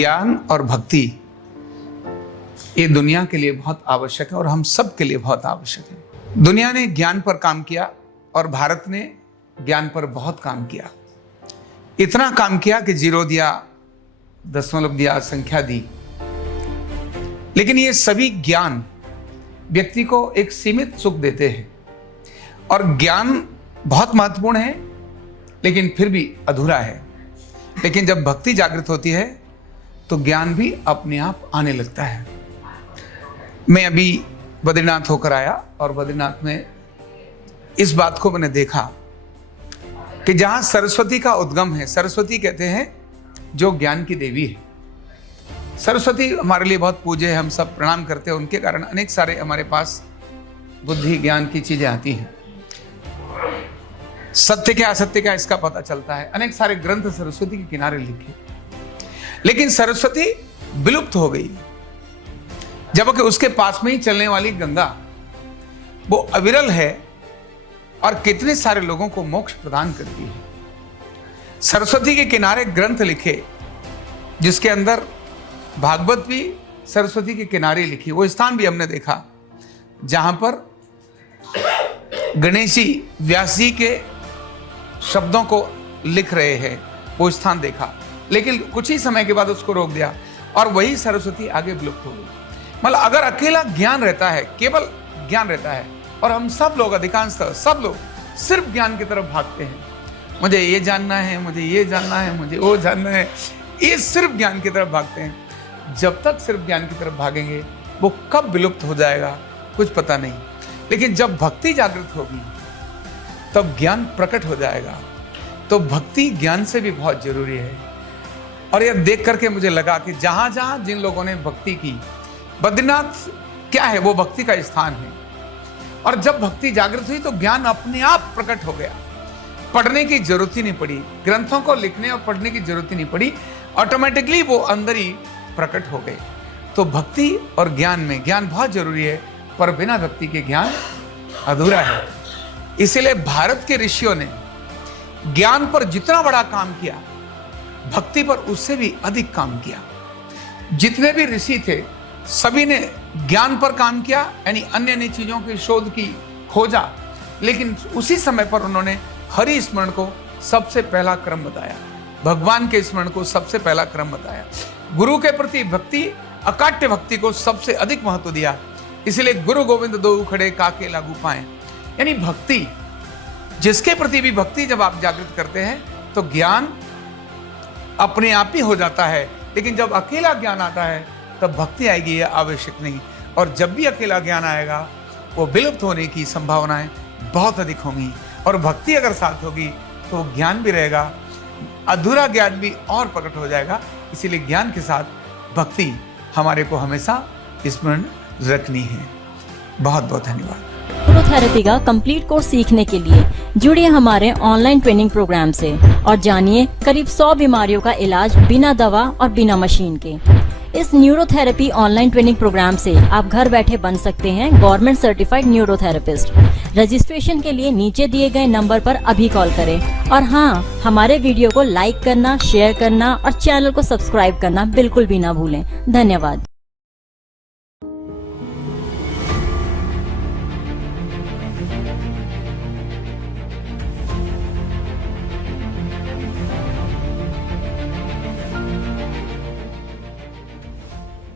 ज्ञान और भक्ति ये दुनिया के लिए बहुत आवश्यक है और हम सब के लिए बहुत आवश्यक है। दुनिया ने ज्ञान पर काम किया और भारत ने ज्ञान पर बहुत काम किया। इतना काम किया कि जीरो दिया, दशमलव दिया, संख्या दी। लेकिन ये सभी ज्ञान व्यक्ति को एक सीमित सुख देते हैं और ज्ञान बहुत महत्वपूर्ण है लेकिन फिर भी अधूरा है। लेकिन जब भक्ति जागृत होती है तो ज्ञान भी अपने आप आने लगता है। मैं अभी बद्रीनाथ होकर आया और बद्रीनाथ में इस बात को मैंने देखा कि जहां सरस्वती का उद्गम है, सरस्वती कहते हैं जो ज्ञान की देवी है। सरस्वती हमारे लिए बहुत पूज्य है, हम सब प्रणाम करते हैं। उनके कारण अनेक सारे हमारे पास बुद्धि ज्ञान की चीजें आती हैं। सत्य क्या असत्य क्या इसका पता चलता है। अनेक सारे ग्रंथ सरस्वती के किनारे लिखे, लेकिन सरस्वती विलुप्त हो गई, जबकि उसके पास में ही चलने वाली गंगा वो अविरल है और कितने सारे लोगों को मोक्ष प्रदान करती है। सरस्वती के किनारे ग्रंथ लिखे, जिसके अंदर भागवत भी सरस्वती के किनारे लिखी। वो स्थान भी हमने देखा जहां पर गणेश जी व्यास जी के शब्दों को लिख रहे हैं, वो स्थान देखा। लेकिन कुछ ही समय के बाद उसको रोक दिया और वही सरस्वती आगे विलुप्त हो गई। मतलब अगर अकेला ज्ञान रहता है, केवल ज्ञान रहता है, और हम सब लोग, अधिकांशतः सब लोग सिर्फ ज्ञान की तरफ भागते हैं, मुझे ये जानना है, मुझे ये जानना है, मुझे वो जानना है, ये सिर्फ ज्ञान की तरफ भागते हैं। जब तक सिर्फ ज्ञान की तरफ भागेंगे वो कब विलुप्त हो जाएगा कुछ पता नहीं। लेकिन जब भक्ति जागृत होगी तब ज्ञान प्रकट हो जाएगा। तो भक्ति ज्ञान से भी बहुत जरूरी है। और यह देख करके मुझे लगा कि जहां जहां जिन लोगों ने भक्ति की, बद्रीनाथ क्या है, वो भक्ति का स्थान है। और जब भक्ति जागृत हुई तो ज्ञान अपने आप प्रकट हो गया। पढ़ने की जरूरत ही नहीं पड़ी, ग्रंथों को लिखने और पढ़ने की जरूरत ही नहीं पड़ी, ऑटोमेटिकली वो अंदर ही प्रकट हो गए। तो भक्ति और ज्ञान में, ज्ञान बहुत जरूरी है, पर बिना भक्ति के ज्ञान अधूरा है। इसीलिए भारत के ऋषियों ने ज्ञान पर जितना बड़ा काम किया, भक्ति पर उससे भी अधिक काम किया। जितने भी ऋषि थे सभी ने ज्ञान पर काम किया, यानी अन्य अन्य चीजों की शोध की, खोजा, लेकिन उसी समय पर उन्होंने हरि स्मरण को सबसे पहला क्रम बताया, भगवान के स्मरण को सबसे पहला क्रम बताया, गुरु के प्रति भक्ति, अकाट्य भक्ति को सबसे अधिक महत्व दिया। इसलिए गुरु गोविंद दो खड़े काके लागू पाए, यानी भक्ति, जिसके प्रति भी भक्ति जब आप जागृत करते हैं तो ज्ञान अपने आप ही हो जाता है। लेकिन जब अकेला ज्ञान आता है तब भक्ति आएगी, यह आवश्यक नहीं। और जब भी अकेला ज्ञान आएगा वो विलुप्त होने की संभावनाएं बहुत अधिक होंगी। और भक्ति अगर साथ होगी तो ज्ञान भी रहेगा, अधूरा ज्ञान भी और प्रकट हो जाएगा। इसीलिए ज्ञान के साथ भक्ति हमारे को हमेशा स्मरण रखनी है। बहुत बहुत धन्यवाद। न्यूरोथेरेपी का कंप्लीट कोर्स सीखने के लिए जुड़िए हमारे ऑनलाइन ट्रेनिंग प्रोग्राम से और जानिए करीब 100 बीमारियों का इलाज बिना दवा और बिना मशीन के। इस न्यूरोथेरेपी ऑनलाइन ट्रेनिंग प्रोग्राम से आप घर बैठे बन सकते हैं गवर्नमेंट सर्टिफाइड न्यूरोथेरेपिस्ट। रजिस्ट्रेशन के लिए नीचे दिए गए नंबर पर अभी कॉल करें। और हाँ, हमारे वीडियो को लाइक करना, शेयर करना और चैनल को सब्सक्राइब करना बिल्कुल भी ना भूलें। धन्यवाद।